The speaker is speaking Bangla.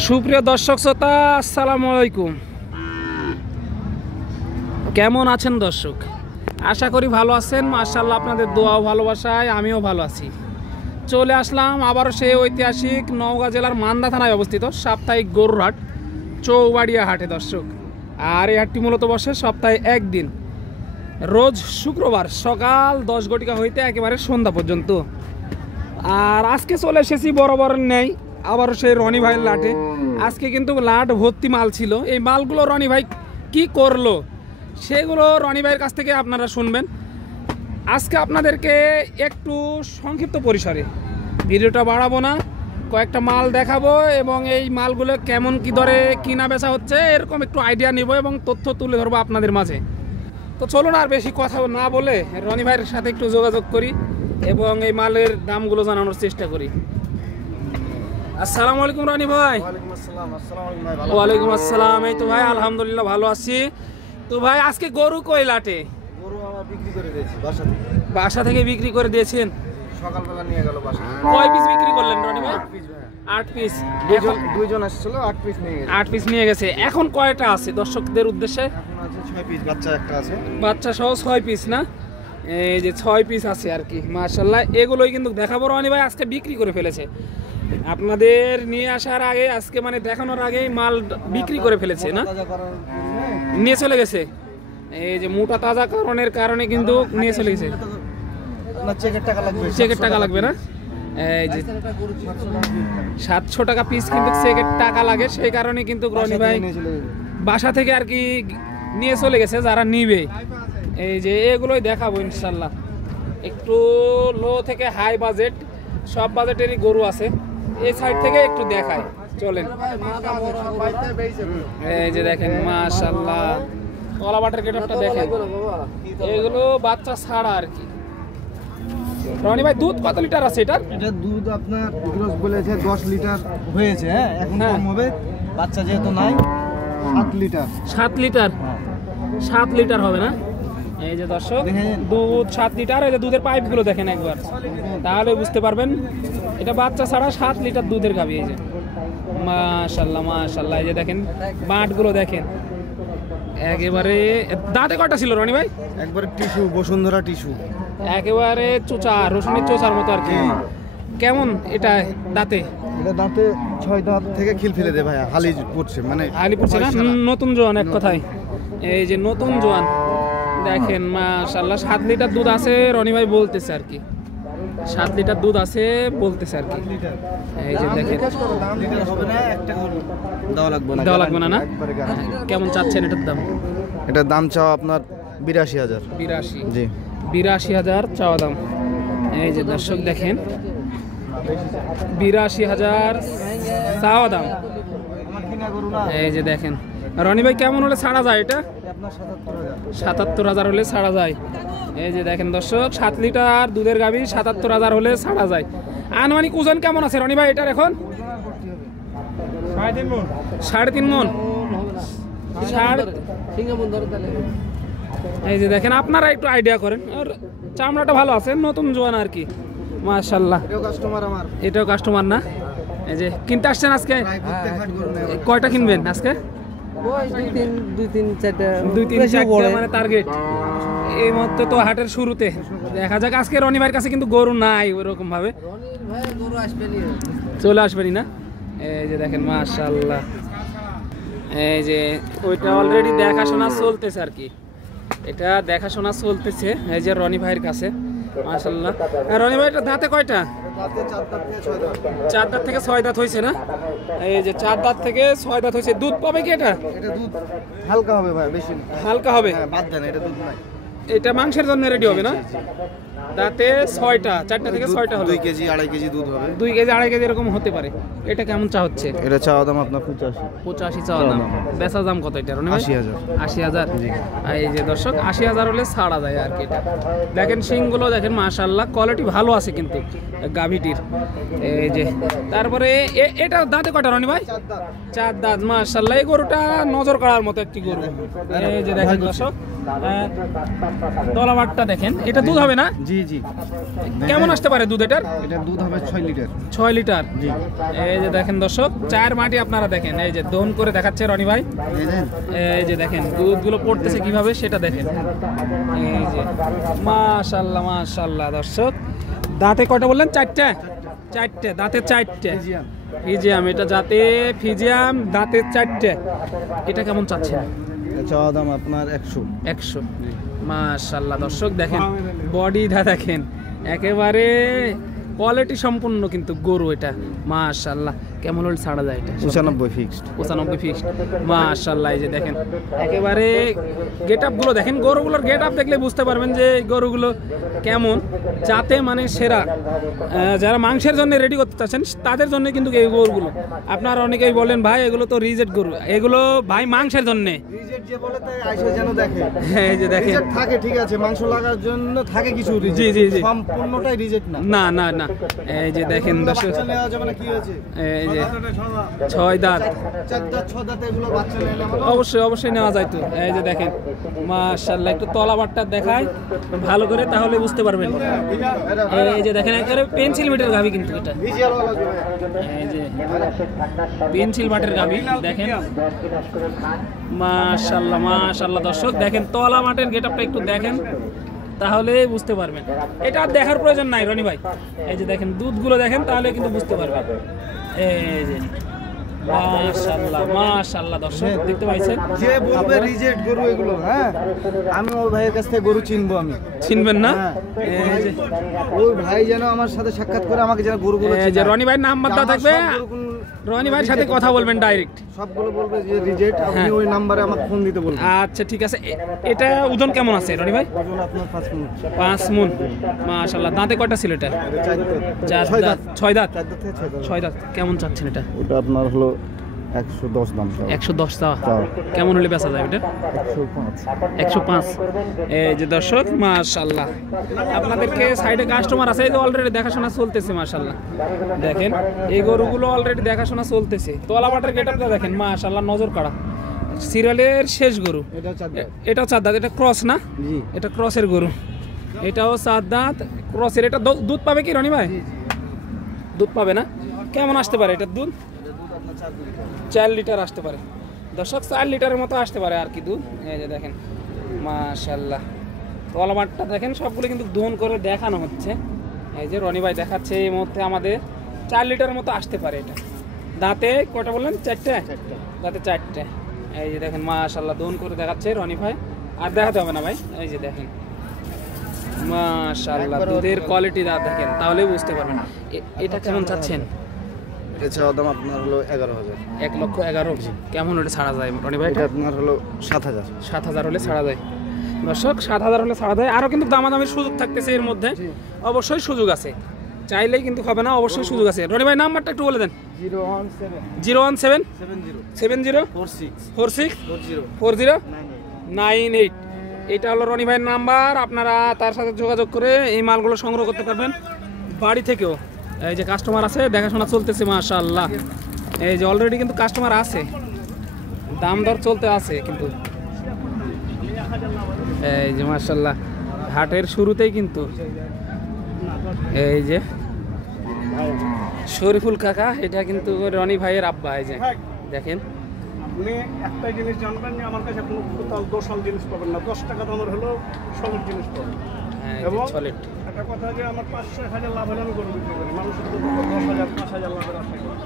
সুপ্রিয় দর্শক শ্রোতা, আসসালামু আলাইকুম। কেমন আছেন দর্শক? আশা করি ভালো আছেন। মাশাআল্লাহ, আপনাদের দোয়া ও ভালোবাসায় আমিও ভালো আছি। চলে আসলাম আবারও সেই ঐতিহাসিক নওগাঁ জেলার মান্দা থানায় অবস্থিত সাপ্তাহিক গরুর হাট, চৌবাড়িয়া হাটে দর্শক। আর এই হাটটি মূলত বসে সপ্তাহে একদিন, রোজ শুক্রবার সকাল 10 ঘটিকা হইতে একেবারে সন্ধ্যা পর্যন্ত। আর আজকে চলে এসেছি বরাবর নেই আবারও সেই রনি ভাইয়ের লাটে। আজকে কিন্তু লাট ভর্তি মাল ছিল। এই মালগুলো রনি ভাই কি করলো সেগুলো রনি ভাইয়ের কাছ থেকে আপনারা শুনবেন। আজকে আপনাদেরকে একটু সংক্ষিপ্ত পরিসরে ভিডিওটা বাড়াবো না, কয়েকটা মাল দেখাবো এবং এই মালগুলো কেমন কি দরে কিনা বেচা হচ্ছে এরকম একটু আইডিয়া নিব এবং তথ্য তুলে ধরবো আপনাদের মাঝে। তো চলুন আর বেশি কথা না বলে রনি ভাইয়ের সাথে একটু যোগাযোগ করি এবং এই মালের দামগুলো জানানোর চেষ্টা করি। আসসালামু আলাইকুম রনি ভাই। ওয়ালাইকুম আসসালাম। এই তো ভাই আলহামদুলিল্লাহ ভালো আছি। তো ভাই আজকে গরু কই লাটে? গরু আমার বিক্রি করে দিয়েছি বাসা থেকে বিক্রি করে দিয়েছেন? সকালবেলা নিয়ে গেল বাসা। কয় পিস বিক্রি করলেন রনি ভাই? 8 8 পিস। পিস দুইজন আসছিল, 8 পিস নিয়ে গেছে। 8 পিস নিয়ে গেছে। এখন কয়টা আছে দর্শকদের উদ্দেশ্যে? এখন আছে 6 পিস, বাচ্চা একটা আছে। বাচ্চা সহ 6 পিস না? এই যে 6 পিস আছে আর কি। মাশাআল্লাহ, এগুলোই কিন্তু দেখাবো। রনি ভাই আজকে বিক্রি করে ফেলেছে। আপনাদের নিয়ে আসার আগে, আজকে মানে দেখানোর আগেই মাল বিক্রি করে ফেলেছে না? নিয়ে চলে গেছে। এই যে মোটা তাজা কারণের কারণে কিন্তু নিয়ে চলে গেছে। না, চেকের টাকা লাগবে। চেকের টাকা লাগবে না? এই যে 700 টাকা পিস কিন্তু চেকের টাকা লাগে, সেই কারণে কিন্তু রনি ভাই বাসা থেকে আর কি নিয়ে চলে গেছে যারা নিবে। এই যে এগুলোই দেখাবো ইনশাল্লাহ। একটু লো থেকে হাই বাজেট সব বাজেটেরই গরু আছে। এই সাইড থেকে একটু দেখায়, চলেন। এই যে দেখেন মাশাআল্লাহ, কলাবাটের গেটআপটা দেখেন। এগুলো বাচ্চা ছাড়া আর কি। রনি ভাই দুধ কত লিটার আছে এটার? এটা দুধ আপনার গ্রোস বলেছে 10 লিটার হয়েছে। হ্যাঁ, এখন কম হবে, বাচ্চা যেহেতু নাই। 7 লিটার। 7 লিটার? 7 লিটার হবে না? এই যে দর্শক, দুধ 7 লিটার। এই যে দুধের পাইপগুলো দেখেন একবার, তাহলে বুঝতে পারবেন এটা বাচ্চা ছাড়া 7 লিটার দুধের গাভী। এই যে মাশাআল্লাহ মাশাআল্লাহ, এই যে দেখেন বাঁটগুলো দেখেন একেবারে। দাঁতে কয়টা ছিল রনি ভাই? একবারে টিস্যু, বসুন্ধরা টিস্যু, একেবারে চোচা, রসুনের চোচার মতো আর কি। কেমন এটা দাঁতে? এটা দাঁতে 6 দাঁত থেকে খিল ফেলে দে ভাই, হালি পড়ছে, মানে হালি পড়ছে না? নতুন জোয়ান এক কথায়। এই যে নতুন জোয়ান দেখেন মাশাআল্লাহ। 7 লিটার দুধ আছে রনি ভাই বলতেছে আর কি। 7 লিটার দুধ আছে বলতেছে আর কি। এই যে দেখেন দেওয়া লাগবে না? না, কেমন চাচ্ছেন এটার দাম? এটার দাম চাও আপনার 82,000। 82? জি, 82,000 চাওয়া দাম। এই যে দর্শক দেখেন 82,000 চাওয়া দাম। এই যে দেখেন রনি ভাই কেমন হলে ছাড়া যায় এটা? 77,000 হলে ছাড়া যায়। এই যে দেখেন দর্শক, 7 লিটার দুধের গাভী 77,000 হলে ছাড়া যায়। আনুমানিক ওজন কেমন আছে রনি ভাই এটার এখন? 3.5 মন। এই যে দেখেন, আপনারা একটু আইডিয়া করেন। আর চামড়াটা ভালো আছে, নতুন জোয়ান আর কি। মাশাআল্লাহ, এটাও কাস্টমার না? এই যে কিনতে আসছেন আজকে? কয়টা কিনবেন আজকে? 2-3-4 মানে টার্গেট। এই মধ্যে তো হাটের শুরুতে দেখা যাক। আজকে রনি ভাইয়ের কাছে কিন্তু গরু নাই ওরকম ভাবে, চলে আসবেনি না? এই যে দেখেন মাশাআল্লাহ, এই যে ওইটা অলরেডি দেখাশোনা চলতেছে আর কি। এটা দেখাশোনা চলতেছে এই যে রনি ভাইয়ের কাছে। মাশাআল্লাহ। রনি ভাই এটা দাঁতে কয়টা? 4 দাঁত থেকে 6 দাঁত হয়েছে না? এই যে 4 দাঁত থেকে 6 দাঁত হয়েছে। দুধ পাবে কি এটা? এটা দুধ হালকা হবে ভাই, বেশি হালকা হবে। হ্যাঁ, বাদ দেন, এটা দুধ নাই। এটা মাংসের জন্য রেডি হবে না? দাঁতে 6টা, 4টা থেকে 6টা হবে। 2 কেজি 2.5 কেজি দুধ হবে। 2 কেজি 2.5 কেজি এরকম হতে পারে। এটা কেমন চা হচ্ছে? এটা চাওয়া দাম আপনার 85 চাওয়া দাম। বেচা দাম কত এটা রনি ভাই? 80,000। 80,000? এই যে দর্শক 80,000 হলে ছাড়া যায় আর কি। এটা দেখেন শিংগুলো দেখেন মাশাআল্লাহ, কোয়ালিটি ভালো আছে কিন্তু গাভীটির। এই যে তারপরে এটা দাঁতে কয়টা রনি ভাই? 4 দাঁত। মাশাআল্লাহ, এই গরুটা নজর করার মতো একটি গরু। এই যে দেখেন দর্শক, তলাবাটটা দেখেন। এটা দুধ হবে না? জি জি জি। কেমন আসতে পারে দুধ এটার? এটা দুধ হবে 6 লিটার। 6 লিটার। জি। এই যে দেখেন দর্শক, চার মাটি আপনারা দেখেন, এই যে দহন করে দেখাচ্ছে রনি ভাই। এই যে দেখেন দুধগুলো পড়তেছে কিভাবে সেটা দেখেন। এই যে মাশাআল্লাহ মাশাআল্লাহ দর্শক, দাঁতে কয়টা বললেন? চারটে। চারটে দাঁতে, চারটে ফিজিয়াম। এটা জাতে ফিজিয়াম, দাঁতে চারটে। এটা কেমন চাচ্ছেন? চাওয়া দাম আপনার 100। মাশাআল্লাহ দর্শক দেখেন বডিটা দেখেন, একেবারে কোয়ালিটি সম্পূর্ণ কিন্তু গরু এটা। মাশাআল্লাহ কেমন হলে ছাড়া যায় এটা? 95 ফিক্সড। 95 ফিক্সড। মাশাআল্লাহ এই যে দেখেন একেবারে গেটআপ গুলো দেখেন, গরুগুলোর গেটআপ দেখলে বুঝতে পারবেন যে এই গরুগুলো কেমন জাতে, মানে সেরা। যারা মাংসের জন্য রেডি করতে চাচ্ছেন তাদের জন্য কিন্তু এই গরুগুলো। আপনারা অনেকেই বলেন ভাই এগুলো তো রিজেট গরু, এগুলো ভাই মাংসের জন্য। রিজেট যে বলে তাই আইসা যেন দেখে। এই যে দেখেন রিজেট থাকে, ঠিক আছে, মাংস লাগার জন্য থাকে কিছু রিজেট। জি জি জি, সম্পূর্ণটাই রিজেট না। না না না। এই যে দেখেন দর্শক, বাচ্চা নেওয়া যাবে না, কি হয়েছে? এই যে 6 দাঁত। 4 দাঁত 6 দাঁতে এগুলো বাচ্চা নিলে আমরা অবশ্যই অবশ্যই নেওয়া যায় তো। এই যে দেখেন মাশাআল্লাহ, একটু তলাবাটটা দেখাই ভালো করে তাহলে বুঝতে পারবেন। এই যে দেখেন একেবারে পেন্সিল বাটের গাভী কিন্তু এটা। এই যে পেন্সিল বাটের গাভী দেখেন। মাশাআল্লাহ মাশাআল্লাহ দর্শক দেখেন তলা মাটের গেটআপটা একটু দেখেন তাহলে বুঝতে পারবেন। এটা আর দেখার প্রয়োজন নাই রনি ভাই। এই যে দেখেন দুধগুলো দেখেন তাহলে কিন্তু বুঝতে পারবেন। এই যে মাশাআল্লাহ মাশাআল্লাহ দর্শক দেখতে পাইছেন। যে বলবে রিজেট গরু এগুলো, হ্যাঁ আমি ওই ভাইয়ের কাছ থেকে গরু চিনবো। আমি চিনবেন না? এই যে ওই ভাই যেন আমার সাথে সাক্ষাৎ করে আমাকে যেন গরুগুলো এই যে রনি ভাইয়ের নাম্বারটা থাকবে, রনি ভাইয়ের সাথে কথা বলবেন ডাইরেক্ট। সবগুলো বলবে যে রিজেট, আপনি ওই নম্বরে আমাকে ফোন দিতে বলবেন। আচ্ছা ঠিক আছে। এটা ওজন কেমন আছে রনি ভাই? ওজন আপনার 5 মণ। 5 মণ। মাশাআল্লাহ দাঁতে কয়টা ছিল এটা? 4 দাঁত। 6 দাঁত। 6 দাঁত। কেমন চাচ্ছেন এটা? ওটা আপনার হলো 110 দাম। 110 চাওয়া। কেমন হলে বেচা যায় এটা? 105। এই যে দর্শক মাশাআল্লাহ আপনাদেরকে সাইডে কাস্টমার আছে, এই যে অলরেডি দেখাশোনা চলতেছে। মাশাআল্লাহ দেখেন এই গরুগুলো অলরেডি দেখাশোনা চলতেছে। তলাবাটের গেটআপটা দেখেন মাশাআল্লাহ নজর কাড়া। সিরিয়ালের শেষ গরু। এটাও 4 দাঁত। এটা ক্রস না? জি, এটা ক্রসের গরু। এটাও 4 দাঁত ক্রসের। এটা দুধ পাবে কি রনি ভাই? দুধ পাবে না? কেমন আসতে পারে এটার দুধ? 4 লিটার আসতে পারে দর্শক, 4 লিটারের মতো আসতে পারে আর কি দুধ। এই যে দেখেন মাশাআল্লাহ তলাবাটটা দেখেন, সবগুলো কিন্তু দহন করে দেখানো হচ্ছে। এই যে রনি ভাই দেখাচ্ছে এই মুহূর্তে আমাদের 4 লিটারের মতো আসতে পারে এটা। দাঁতে কয়টা বললেন? 4টে। দাঁতে 4টে। এই যে দেখেন মাশাআল্লাহ দহন করে দেখাচ্ছে রনি ভাই। আর দেখাতে হবে না ভাই। এই যে দেখেন মাশাআল্লাহ দুধের কোয়ালিটি দাঁত দেখেন তাহলে বুঝতে পারবেন। এটা কেমন চাচ্ছেন? এটা চাওয়া দাম আপনার হলো 11,000। 1,11,000। কেমন হলে ছাড়া যায় রনি ভাই? এটা আপনার হলো 7,000। 7,000 হলে ছাড়া যায় দর্শক, 7,000 হলে ছাড়া যায়। আরও কিন্তু দামাদামির সুযোগ থাকতেছে এর মধ্যে, অবশ্যই সুযোগ আছে, চাইলেই কিন্তু হবে না, অবশ্যই সুযোগ আছে। রনি ভাই নাম্বারটা একটু বলে দেন। 017 70 46 40 98। এটা হলো রনি ভাইয়ের নাম্বার। আপনারা তার সাথে যোগাযোগ করে এই মালগুলো সংগ্রহ করতে পারবেন বাড়ি থেকেও। এই যে কাস্টমার আছে, দেখাশোনা চলতেছে মাশাআল্লাহ। এই যে অলরেডি কিন্তু কাস্টমার আছে, দাম দর চলতে আছে কিন্তু। এই যে মাশাআল্লাহ হাটের শুরুতেই কিন্তু এই যে শরীফুল কাকা, এটা কিন্তু রনি ভাইয়ের আব্বা। এই যে দেখেন আপনি একটাই জিনিস জানবেন যে আমার কাছে কোনো কোথাও দোষাল জিনিস পাবেন না। 10 টাকা দামের হলেও সলিড জিনিস পাবেন। এবং একটা কথা যে আমার 500-1000 লাভ হলে আমি গরু বিক্রি করি। মানুষের তো 10,000-5,000 লাভের আশা করি।